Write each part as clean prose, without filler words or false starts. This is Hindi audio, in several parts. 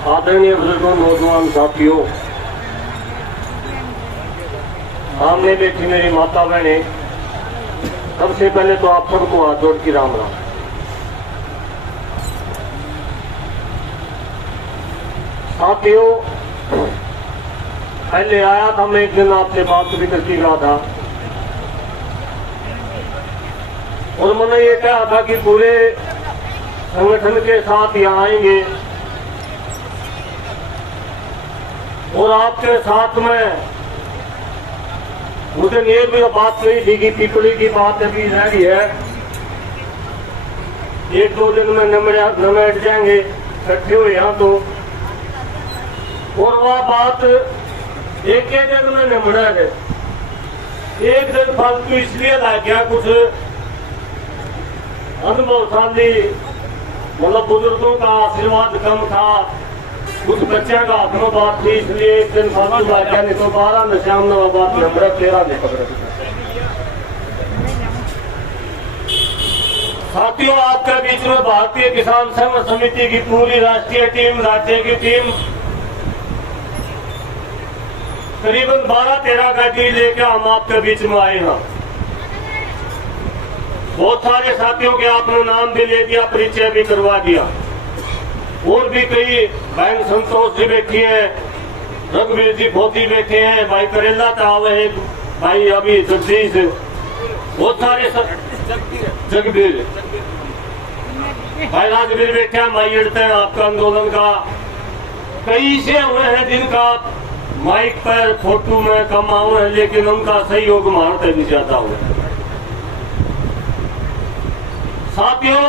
आदरणीय बुजुर्गों, नौजवान साथियों, सामने बैठी मेरी माता बहने, सबसे पहले तो आप सबको हाथ जोड़ के राम राम। साथियों, पहले आया था मैं एक दिन आपसे बात भी करती रहा था और मैंने ये कहा था कि पूरे संगठन के साथ यहाँ आएंगे और आपके साथ में मुझे ये भी बात कही थी कि पिपली की बात अभी रह गई है, एक दो दिन में नमेट जाएंगे इकट्ठे हुए यहाँ तो, और वह बात एक दिन में निमड़ा है। एक दिन फालतू इसलिए लग गया, कुछ अनुभवशाली मतलब बुजुर्गों का आशीर्वाद कम था, कुछ बच्चों का हाथ में बात थी, इसलिए एक दिन फालतू लग गया, नहीं तो 12 में शाम में बात नंबर 13 में पकड़। साथियों, आपके बीच में भारतीय किसान संघ समिति की पूरी राष्ट्रीय टीम, राज्य की टीम करीबन 12-13 गाड़ी लेकर हम आपके बीच में आए हैं। बहुत सारे साथियों के आपने नाम भी ले दिया, परिचय भी करवा दिया, और भी कई भाई संतोष जी बैठी हैं, रघुवीर जी भोती बैठे हैं, भाई करेला ताव है, भाई अभी जगदीश, बहुत सारे जगबीर भाई राजवीर बैठे हैं, भाई अड़ते हैं आपका आंदोलन का। कई से हुए हैं जिनका माइक पर फोटो में कम हुए हैं, लेकिन उनका सहयोग मारते भी ज्यादा हुए। साथियों,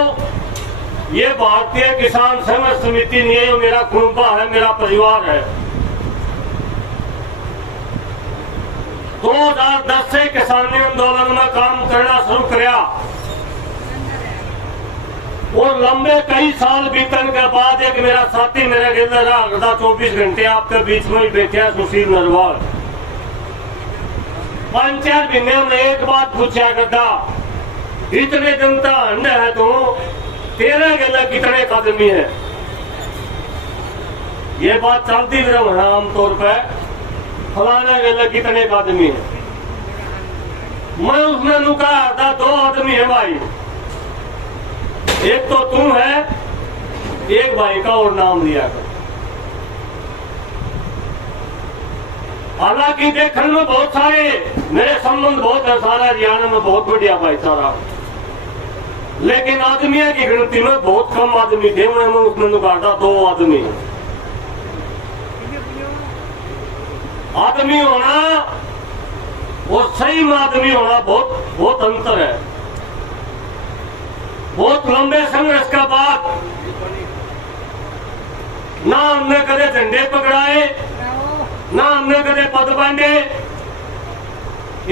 ये भारतीय किसान संघ समिति नहीं है, मेरा कुटुंबा है, मेरा परिवार है। 2010 से किसानी आंदोलन में काम करना शुरू किया और लंबे कई साल बीतने के बाद एक मेरा साथी मेरे गिरद रहा 24 घंटे आपके बीच में ही बैठा, सुशील नरवाल। 5-4 महीने में एक बात पूछा करता, इतने जनता अंडे है तो तेरे गला कितने आदमी है? ये बात चलती भी रहा आमतौर पर, फलाने गला कितने आदमी है। मैं उसने नुका था 2 आदमी है भाई, एक तो तू है, एक भाई का और नाम लिया कर। हालांकि देखने में बहुत सारे मेरे संबंध बहुत है, सारा हरियाणा में बहुत बढ़िया भाईचारा, लेकिन आदमियों की गिनती में बहुत कम आदमी थे। मैं उसमें निकालता 2 आदमी। आदमी होना और सही में आदमी होना बहुत अंतर है। बहुत लंबे संघर्ष के बाद ना हमने कदे झंडे पकड़ाए, ना हमने कदे पद बांधे।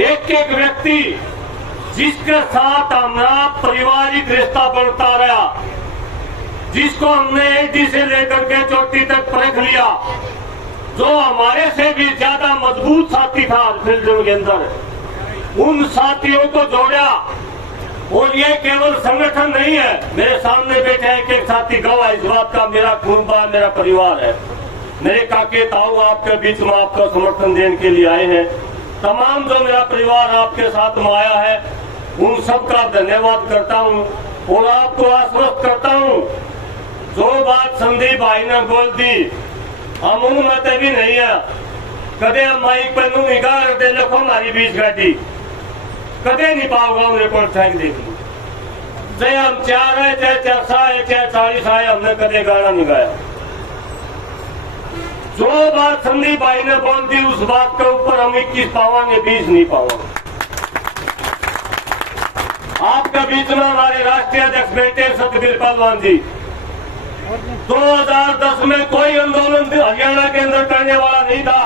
एक एक व्यक्ति जिसके साथ हमारा पारिवारिक रिश्ता बनता रहा, जिसको हमने एडी से लेकर के चोटी तक परख लिया, जो हमारे से भी ज्यादा मजबूत साथी था फील्ड के अंदर, उन साथियों को जोड़ा। और ये केवल संगठन नहीं है, मेरे सामने बैठे एक साथी गवाह इस बात का, मेरा कुटुंबा मेरा परिवार है। मेरे काके ताऊ आपके बीच में आपका समर्थन देने के लिए आए हैं। तमाम जो मेरा परिवार आपके साथ में आया है, उन सबका धन्यवाद करता हूं और आपको आश्वस्त करता हूं, जो बात संदीप भाई ने बोल दी, हम उनमें भी नहीं है। कदे हम माइक पर मुंह निकाल दे, देखो हमारी बीच गाड़ी कदे नहीं पाओगा, हम रिपोर्ट फेंक देगी। चाहे हम 4 है, चाहे 400 है, चाहे 40 आए, हमने कदे गाना नहीं गाया। जो बात संदीप भाई ने बोल दी, उस बात के ऊपर हम 21 पावांगे, 20 नहीं पावांगे। आपके बीच में हमारे राष्ट्रीय अध्यक्ष बैठे सतबीर पहलवान जी। 2010 में कोई आंदोलन हरियाणा के अंदर करने वाला नहीं था।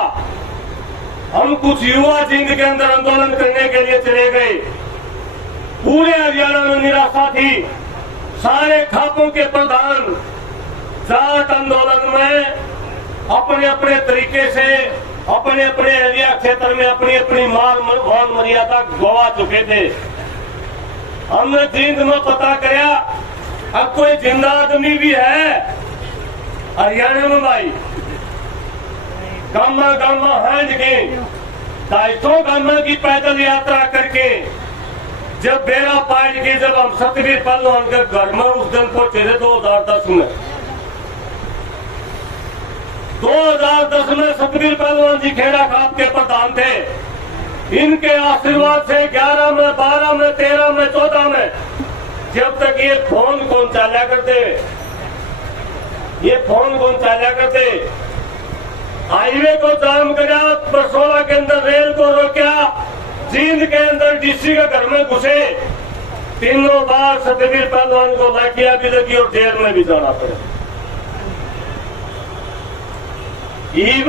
हम कुछ युवा जिंद के अंदर आंदोलन करने के लिए चले गए। पूरे हरियाणा में निराशा थी। सारे खापों के प्रधान जाट आंदोलन में अपने अपने तरीके से अपने अपने एरिया क्षेत्र में अपनी अपनी मान मर्यादा गवा चुके थे। हमने जींद में पता किया, अब कोई जिंदा आदमी भी है हरियाणा में भाई गामा गामा हंज के 250 गामा की पैदल यात्रा करके जब बेड़ा पार के जब हम सतवीर पहलवान के घर में उस दिन पहुंचे थे 2010 में 2010 में सतवीर पहलवान जी खेड़ा खाप के प्रधान थे। इनके आशीर्वाद से 11 में 12 में 13 में 14 में जब तक ये फोन कौन चाला करते हाईवे को जाम करा, बरसोला के अंदर रेल को रोका, जींद के अंदर डीसी के घर में घुसे, तीनों बार सतवीर पहलवान को लाठियां भी लगी और जेल में भी जाना पड़े। ईव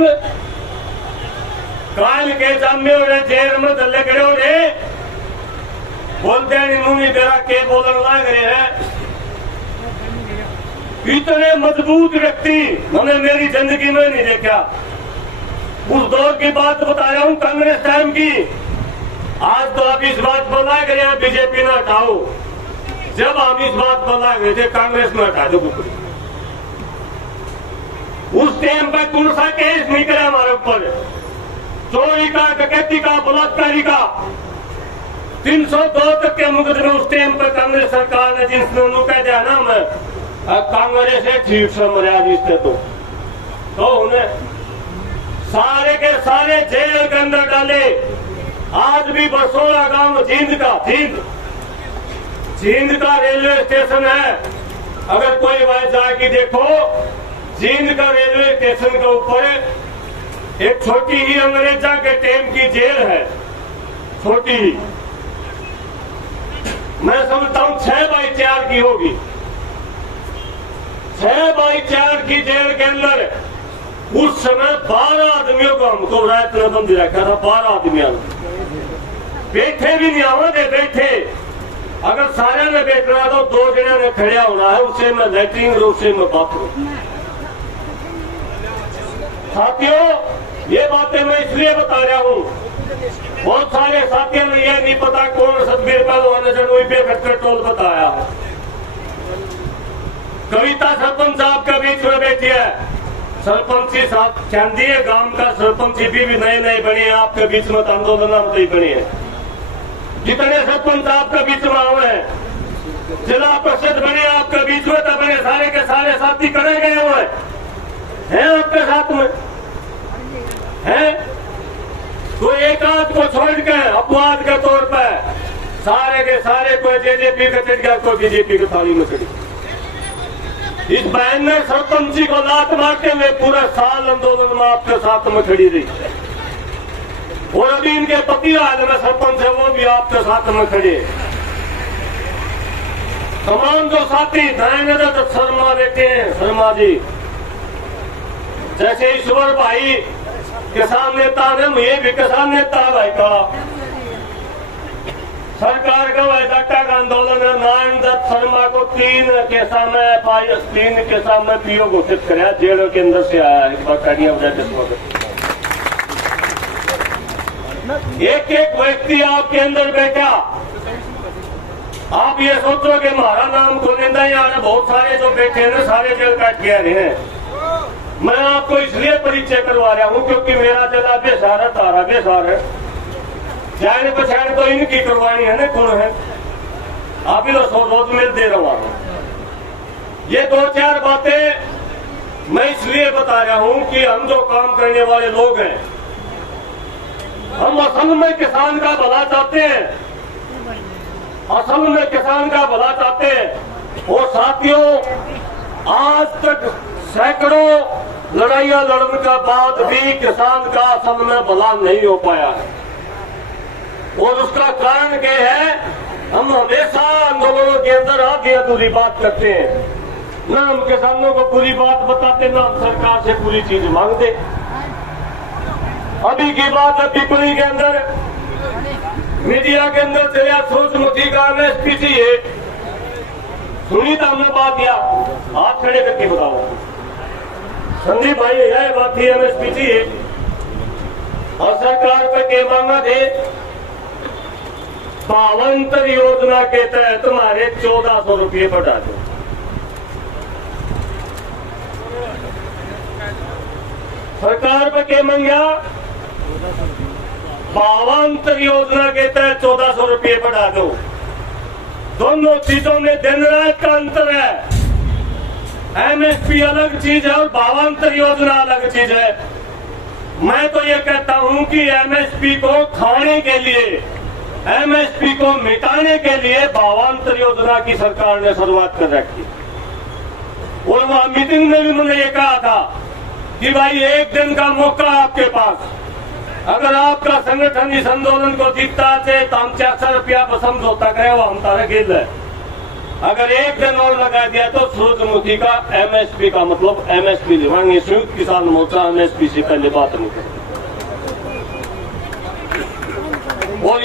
काल के जामे हो जेल में दल्ले खड़े हो रहे बोलते हैं इन्होंने मेरा के बोलने लग रहे हैं। इतने मजबूत व्यक्ति मैंने मेरी जिंदगी में नहीं देखा। उस दौर की बात बता रहा हूं कांग्रेस टाइम की। आज तो आप इस बात बोला गए बीजेपी न हटाओ, जब हम इस बात बोला गए थे कांग्रेस में हटा दो। उस टाइम पर कौन सा केस निकला हमारे ऊपर, चोरी का, डकैती का, बलात्कारी का, 302 तक के मुकदमे उस टाइम पर कांग्रेस सरकार ने जिसने कह दिया ना मैं कांग्रेस है ठीक से मर्यादा रिश्ते तो उन्हें सारे के सारे जेल के अंदर डाले। आज भी बरसोला गांव जींद का रेलवे स्टेशन है। अगर कोई वहां जाके देखो, जींद का रेलवे स्टेशन के ऊपर एक छोटी ही अंग्रेजा के टाइम की जेल है, छोटी ही। मैं समझता हूं 6x4 की होगी। 6x4 की जेल के अंदर उस समय 12 आदमियों को हमको रात में बंद रखा था। 12 आदमियों बैठे भी नहीं आवे बैठे। अगर सारे ने बैठना तो 2 जने ने खड़ा होना है, उसे में लैट्रिन और उसे में बाथरूम। साथियों ये बातें मैं इसलिए बता रहा हूं, बहुत सारे साथियों ने यह नहीं पता कौन सतवीर पहलवान ने जनवरी पे खटकर टोल बताया। कविता सरपंच साहब के बीच में बैठी है। सरपंची साहब चांदी है गांव का सरपंच भी नए नए बने हैं आपके बीच में, आंदोलन नहीं बने हैं। जितने सरपंच आपके बीच में आए हैं, जिला परिषद बने आपके बीच में, तब बने सारे के सारे साथी करे गए हुए हैं आपके साथ में है। तो एक आध को छोड़ के अपवाद के तौर पर सारे के सारे कोई जेजेपी का चढ़ गया, कोई बीजेपी की थाली में चढ़ी। इस बहन ने सरपंच जी को लात मारते हुए पूरा साल आंदोलन में आपके साथ में खड़ी रही, और अभी इनके पति हाल में सरपंच है वो भी आपके साथ में खड़े। तमाम जो साथी दयानंद शर्मा बैठे हैं, शर्मा जी जैसे ईश्वर भाई किसान नेता ने, मुझे भी किसान नेता भाई का सरकार का वैधाटा का आंदोलन है। नारायण शर्मा को 3 केसा में FIR 3 केसा में पीओ घोषित कराया, जेल के अंदर से आया एक बार। एक एक व्यक्ति आपके अंदर बैठा, आप ये सोचो कि हमारा नाम को लेंदा यहाँ बहुत सारे जो बैठे हैं सारे जेल काट के आ रहे हैं। मैं आपको इसलिए परिचय करवा रहा हूँ क्योंकि मेरा जिला बेसार है, तारा बेसार है। जान पहचान तो इनकी करवानी है ना, कौन है आप ही तो रोज मिल दे रहा हूँ। ये 2-4 बातें मैं इसलिए बता रहा हूँ कि हम जो काम करने वाले लोग हैं, हम असल में किसान का भला चाहते हैं, असल में किसान का भला चाहते हैं। और साथियों आज तक सैकड़ों लड़ाइयां लड़ने के बाद भी किसान का असल में भला नहीं हो पाया है। और उसका कारण क्या है, हम हमेशा आंदोलनों के अंदर आधी अधूरी बात करते हैं, न हम किसानों को पूरी बात बताते, न हम सरकार से पूरी चीज मांगते। अभी की बात है पिपली के अंदर मीडिया के अंदर चलिया सूरजमुखी का MSP है, सुनी तो हमने बात या हाथ खड़े करके बताओ संदीप भाई यह बात थी MSP है और सरकार पे के मांगा थे। पावंतर योजना के तहत तुम्हारे 1400 रुपये बढ़ा दो। सरकार पे के मंगा 52 योजना के तहत 1400 रुपये बढ़ा दो। दोनों चीजों में दिन रात का अंतर है। एमएसपी अलग चीज है और 52 योजना अलग चीज है। मैं तो ये कहता हूं कि एमएसपी को खाने के लिए, एमएसपी को मिटाने के लिए 52 योजना की सरकार ने शुरुआत कर रखी। और वहां मीटिंग में भी मैंने ये कहा था कि भाई एक दिन का मौका आपके पास, अगर आपका संगठन इस आंदोलन को जीतता है तो हम 400 रुपया पर समझौता करे, वो हम तारे खेल है। अगर एक दिन और लगा दिया तो सूरजमुखी का एमएसपी का मतलब एमएसपी दिवाएंगे। संयुक्त किसान मोर्चा एमएसपी से पहले बात नहीं करें। और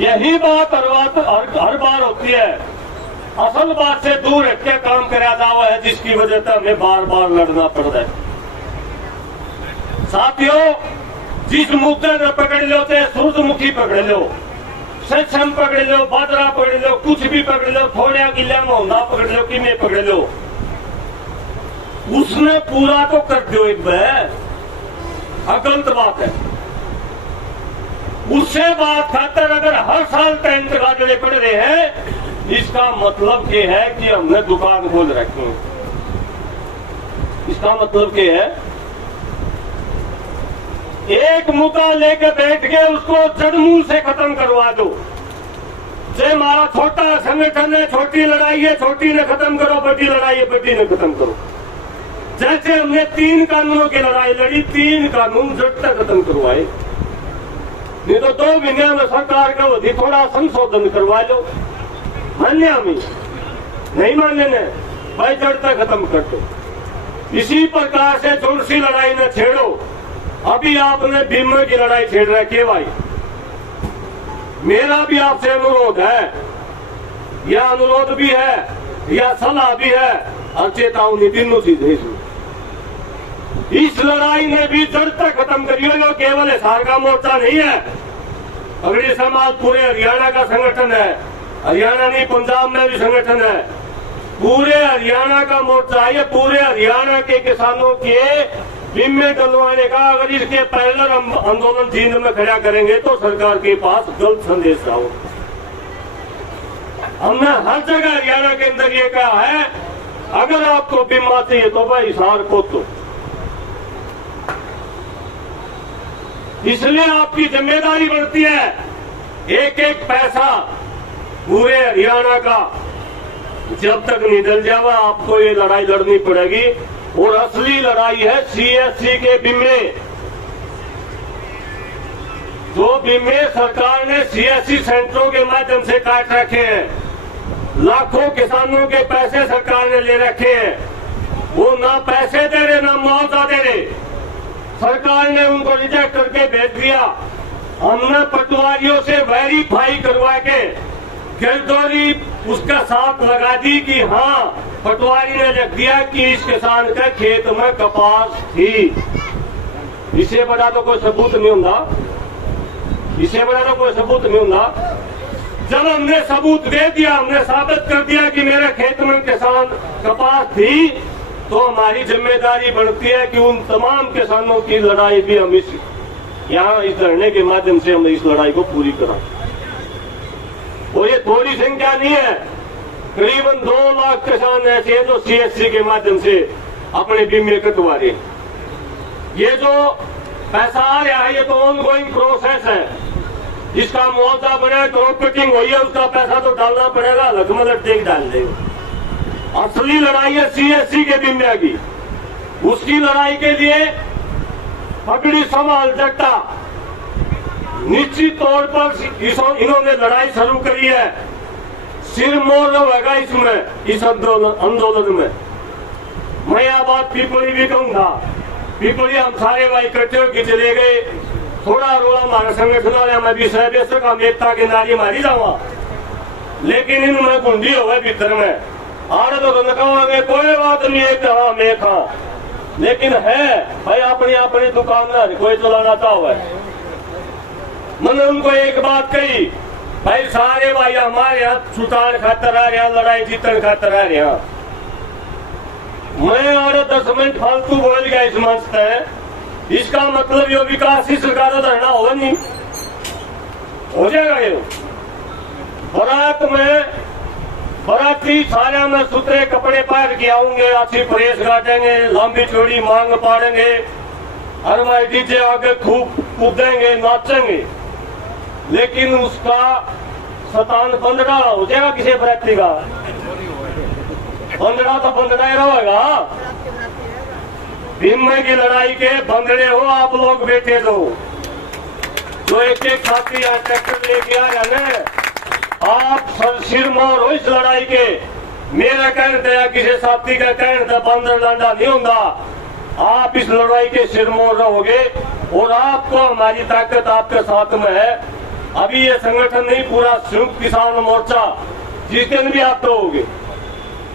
यही बात हर बार होती है। असल बात से दूर हटके काम कराया जावा है, जिसकी वजह से हमें बार बार लड़ना पड़ रहा है। साथियों, जिस मुद्दे ने पकड़ लो, चाहे सूरजमुखी पकड़ लो, सक्षम पकड़ लो, बाजरा पकड़ लो, कुछ भी पकड़ लो, थोड़ा गिला मोहंदा पकड़ लो, कि में पकड़ लो, उसने पूरा तो कर दो। एक गलत बात है। उससे बात खातर अगर हर साल टेंट गाजरे पड़ रहे हैं, इसका मतलब ये है कि हमने दुकान खोल रखी है। इसका मतलब ये है एक मुद्दा लेकर बैठ के उसको जड़मूल से खत्म करवा दो। जे हमारा छोटा संगठन है, छोटी लड़ाई है, छोटी ने खत्म करो, बड़ी लड़ाई है, बड़ी ने खत्म करो। जैसे हमने 3 कानूनों की लड़ाई लड़ी, 3 कानून जड़ तक खत्म करवाए। नहीं तो 2 महीने में सरकार का अवधि थोड़ा संशोधन करवा लो। मान्य हमें नहीं मानने ने भाई जड़ तक खत्म कर दो। इसी प्रकार से जोरसी लड़ाई न छेड़ो। अभी आपने बीमा की लड़ाई छेड़ रखी है भाई। मेरा भी आपसे अनुरोध है, यह अनुरोध भी है, यह सलाह भी है और चेतावनी, तीनों चीजें इसमें। इस लड़ाई ने भी जड़ तक खत्म करिएगा। केवल हिसार का मोर्चा नहीं है, अगड़ी समाज पूरे हरियाणा का संगठन है। हरियाणा नहीं, पंजाब में भी संगठन है। पूरे हरियाणा का मोर्चा है। पूरे हरियाणा के किसानों के बीमे डलवाने का, अगर इसके पैरेलल हम आंदोलन जींद में खड़ा करेंगे तो सरकार के पास गलत संदेश जाओ। हमने हर जगह हरियाणा के अंदर ये कहा है, अगर आपको बीमा चाहिए तो भाई हिसार को तो। इसलिए आपकी जिम्मेदारी बनती है एक एक पैसा पूरे हरियाणा का जब तक निकल जावा आपको ये लड़ाई लड़नी पड़ेगी। और असली लड़ाई है सीएससी के बीमे। जो बीमे सरकार ने सीएससी सेंटरों के माध्यम से काट रखे हैं, लाखों किसानों के पैसे सरकार ने ले रखे हैं। वो ना पैसे दे रहे, ना मुआवजा दे रहे। सरकार ने उनको रिजेक्ट करके भेज दिया। हमने पटवारियों से वेरीफाई करवा के गिरदौरी उसका साथ लगा दी कि हाँ, पटवारी ने लिख दिया कि इस किसान के खेत में कपास थी। इससे बड़ा तो कोई सबूत नहीं होगा। इससे बड़ा तो कोई सबूत नहीं होगा। जब हमने सबूत दे दिया, हमने साबित कर दिया कि मेरे खेत में किसान कपास थी, तो हमारी जिम्मेदारी बनती है कि उन तमाम किसानों की लड़ाई भी हम यहाँ इस धरने के माध्यम से हम इस लड़ाई को पूरी कराएं। और ये थोड़ी संख्या नहीं है, करीबन 2 लाख किसान ऐसे हैं जो सीएससी के माध्यम से अपने बीमे कटवा रहे हैं। ये जो पैसा आ रहा है, ये तो ऑनगोइंग प्रोसेस है। जिसका मुआवजा बना, क्रॉप कटिंग हुई है, उसका पैसा तो डालना पड़ेगा। लक्ष्मण टेक डाल देगा। असली लड़ाई है सीएससी के बीमे की। उसकी लड़ाई के लिए पगड़ी संभाल जट्टा निश्चित तौर पर इन्होंने लड़ाई शुरू करी है। सिर मोड़ होगा इसमें, इस आंदोलन में। मैं यह बात पीपली भी कहूंगा। पीपली हम सारे भाई इकट्ठे होकर चले गए। थोड़ा रोड़ा हमारा संगठन वाले, मैं भी बेशक हम एकता की नारी मारी जावा, लेकिन इनमें गुंडी हो गए भीतर में। आड़े तो कहोगे कोई बात नहीं है, कहा मैं खा, लेकिन है भाई अपनी अपनी दुकान ना कोई चलाना चाहो है। मैंने उनको एक बात कही, भाई सारे भाई हमारे यहाँ छुटान खातर आ रहे हैं, लड़ाई जीतन खातर आ रहे हैं। मैं और 10 मिनट फालतू बोल गया इस मंच पे, इसका मतलब यो विकास ही सरकार का धरना होगा नहीं, हो जाएगा ये। बारात में बाराती सारे में सुथरे कपड़े पहन के आऊंगे, अच्छी प्रेस काटेंगे, लंबी चौड़ी मांग पाड़ेंगे, और मैं डीजे आगे खूब कूदेंगे, नाचेंगे, लेकिन उसका शतान बंदड़ा हो जाएगा किसी बराती का। बंदड़ा तो बंदड़ा ही रहेगा। भीम की लड़ाई के बंदड़े हो आप लोग बैठे जो एक एक साथी यहाँ ट्रैक्टर लेके आ जाने, आप सिरमौर हो इस लड़ाई के। मेरा कहने या किसी साथी का कहने बंदर लांडा नहीं होगा, आप इस लड़ाई के सिरमौर रहोगे और आपको हमारी ताकत आपके साथ में है। अभी ये संगठन नहीं, पूरा संयुक्त किसान मोर्चा जिस दिन भी आप रहोगे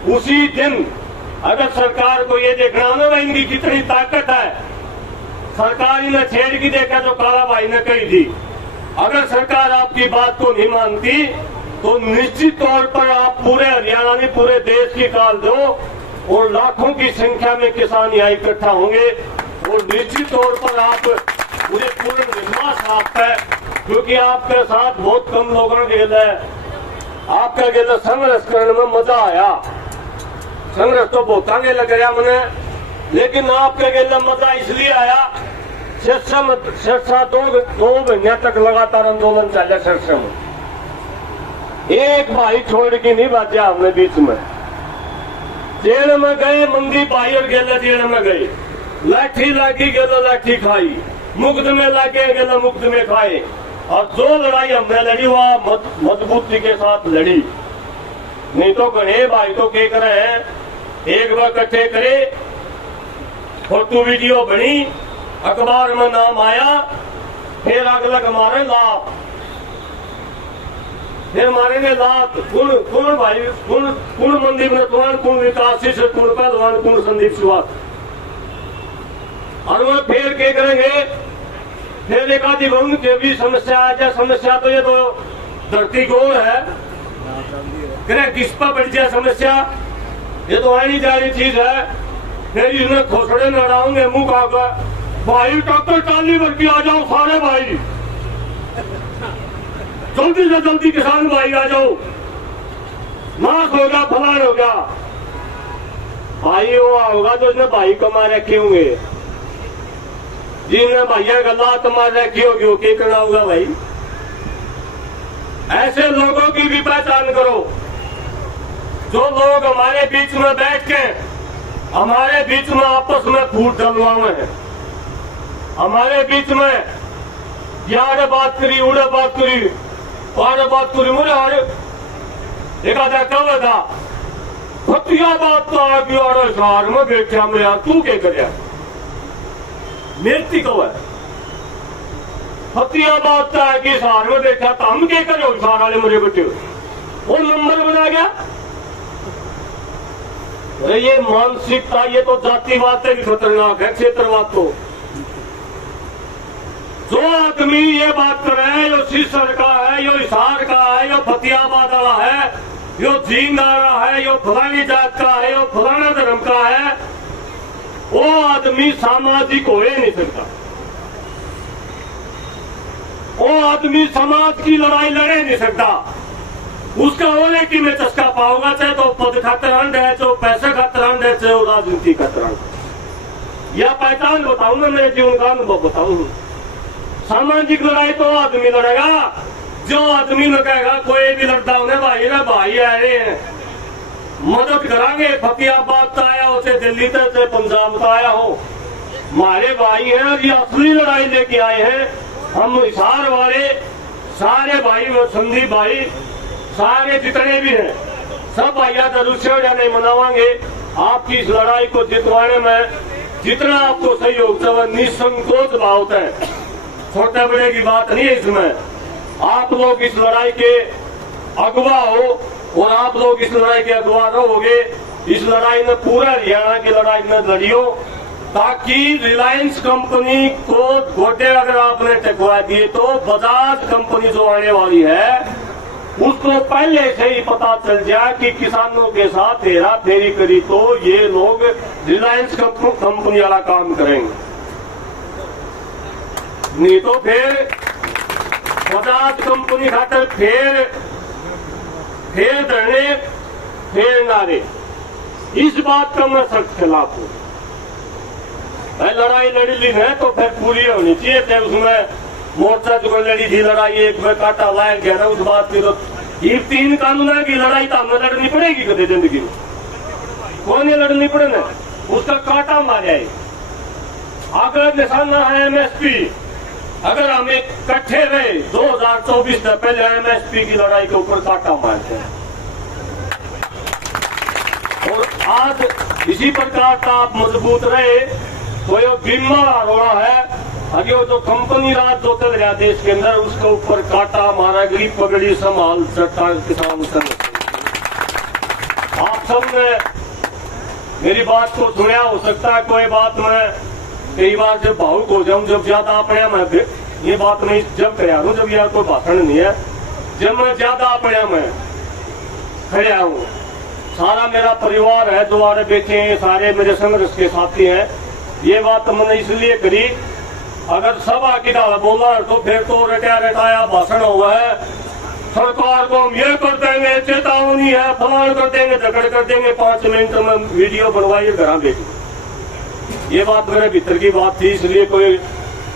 उसी दिन अगर सरकार को ये देखना होगा इनकी कितनी ताकत है। सरकार ने छेड़ की देखा जो काला भाई ने कही थी, अगर सरकार आपकी बात को नहीं मानती तो निश्चित तौर पर आप पूरे हरियाणा में पूरे देश की काल दो और लाखों की संख्या में किसान यहाँ इकट्ठा होंगे और निश्चित तौर पर आप मुझे पूर्ण विश्वास आप है, क्योंकि आपके साथ बहुत कम लोगों के लिए आपका गेला संघर्ष करने में मजा आया। संघर्ष तो बहुत आगे लग गया मैंने, लेकिन आपके गेला मजा इसलिए आया सिरसा दो महीने तक लगातार आंदोलन चला। सिरसा में एक भाई छोड़ के नहीं बाजा हमने बीच में। जेल में गए मंदी भाई और गेला जेल में गए, लाठी लागी गेला लाठी खाई, मुक्त में लागे गेला मुक्त में खाए, और जो लड़ाई हमने लड़ी वह मजबूती के साथ लड़ी। नहीं तो गणे भाई तो क्या करे हैं, एक बार इकट्ठे करे, फोटो वीडियो बनी, अखबार में नाम आया, फिर अगला हमारे लाभ, फिर मारेंगे लाभ। कुण भाई कुण मंदिर में तुम्हारा कुण विकास से कुण पहलवान कुण संदीप सुहास, और वो फिर क्या करेंगे, फिर एक आदि के भी समस्या है। क्या समस्या तो ये तो धरती गोल है, किस पर बढ़ जाए समस्या, ये तो आनी जानी चीज है। फिर इसमें खोसड़े लड़ाओगे मुंह का भाई टक्कर टाली भर के आ जाओ सारे भाई, जल्दी से जल्दी किसान भाई आ जाओ, मास होगा फलान होगा। भाई वो होगा तो इसने भाई कमा रखे होंगे, जिन्हें भैया गला कमा रखी होगी वो क्या करना होगा भाई। ऐसे लोगों की भी पहचान करो जो लोग हमारे बीच में बैठ के हमारे बीच में आपस में फूट डलवाए हैं, हमारे बीच में यार बात करी उड़े बात करी और बात करी मुझे हारे एक आधा कब था फतिया बात तो आ गई और शहर में बैठा मैं यार तू क्या कर मेरती कब है फतिया बात तो है कि शहर में बैठा तो हम क्या करे शहर वाले मुझे बैठे वो नंबर बना गया। अरे ये मानसिकता ये तो जातिवाद से भी खतरनाक है, क्षेत्रवाद। तो जो आदमी ये बात कर रहे हैं यो सीसर का है, यो हिसार का है, यो फतियाबाद वाला है, यो जींदारा है, यो फलानी जात का है, यो फलाना धर्म का है, वो आदमी सामाजिक हो ही नहीं सकता। वो आदमी समाज की लड़ाई लड़े नहीं सकता। उसका होने की में चस्का पाओगा, चाहे तो पद खतरंड है, चाहे पैसे खतरंड है, चाहे राजनीति खतरंड। यह पहचान बताऊं ना, मेरे जीवन का अनुभव बताऊं। सामाजिक लड़ाई तो आदमी लड़ेगा जो आदमी ने कहेगा कोई भी लड़ता उन्हें भाई ना भाई आ रहे हैं मदद करांगे। फतियाबाद का आया हो, चाहे दिल्ली तक से पंजाब का आया हो, हमारे भाई हैं और ये असली लड़ाई लेके आए हैं। हम हिसार वाले सारे भाई संदीप भाई सारे जितने भी हैं सब भैया जरूर नहीं मनावांगे। आपकी इस लड़ाई को जितवाने में जितना आपको सहयोग वह निसंकोच भाव है, छोटे बड़े की बात नहीं है। इसमें आप लोग इस लड़ाई के अगवा हो और आप लोग इस लड़ाई के अगवा रहोगे। इस लड़ाई में पूरा हरियाणा की लड़ाई में लड़ियो, ताकि रिलायंस कंपनी को गोटे अगर आपने टकवा दिए तो बजाज कंपनी जो आने वाली है उसको पहले से ही पता चल जाए कि किसानों के साथ हेरा फेरी करी तो ये लोग रिलायंस कंपनी वाला काम करेंगे, नहीं तो फिर बजाज कंपनी खातर फिर धरने फिर नारे। इस बात का मैं सख्त खिलाफ हूं। लड़ाई लड़ी ली है तो फिर पूरी होनी चाहिए थे। उसमें मोर्चा जो लड़ी थी लड़ाई, एक में कांटा लाया गया था, उस बात की तो ये 3 कानून की लड़ाई तो हमें लड़नी पड़ेगी कभी जिंदगी में, कौन ये लड़नी पड़े, उसका कांटा मारे। अगर निशाना है एमएसपी, अगर हम इकट्ठे रहे 2024 से पहले एमएसपी की लड़ाई के ऊपर कांटा मारते हैं। और आज इसी प्रकार का आप मजबूत रहे तो ये बीमार हो रहा है। आगे वो जो कंपनी राज जो चल रहा देश के अंदर, उसके ऊपर कांटा मारा गई, पगड़ी संभाल सरकार किसान संघ। आप सबने मेरी बात को सुना, हो सकता है कोई बात में कई बार जब भावुक हो जाऊं, जब ज्यादा अपने में ये बात नहीं जब खड़ा हूं, जब यार कोई भाषण नहीं है, जब मैं ज्यादा अपने में खड़ा हूं। सारा मेरा परिवार है, जो आरे बैठे हैं, सारे मेरे संघर्ष के साथी हैं। ये बात मैंने इसलिए करी, अगर सभा की डाल बोला तो फिर तो रटाया भाषण हुआ है, सरकार को हम ये कर देंगे, चेतावनी है, फलान कर देंगे, झगड़ कर देंगे, 5 मिनट में वीडियो बनवाइए घर बेटी। ये बात मेरे भीतर की बात थी, इसलिए कोई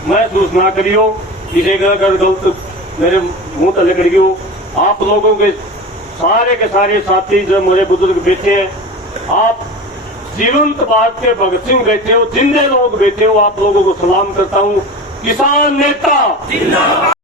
महसूस ना करियो, किसी का अगर गलत मेरे मुंह तले कर गई हो। आप लोगों के सारे साथी जो मेरे बुजुर्ग बैठे हैं, आप जीवंत भारत के भगत सिंह बैठे हो, जिंदे लोग बैठे हो, आप लोगों को सलाम करता हूँ। किसान नेता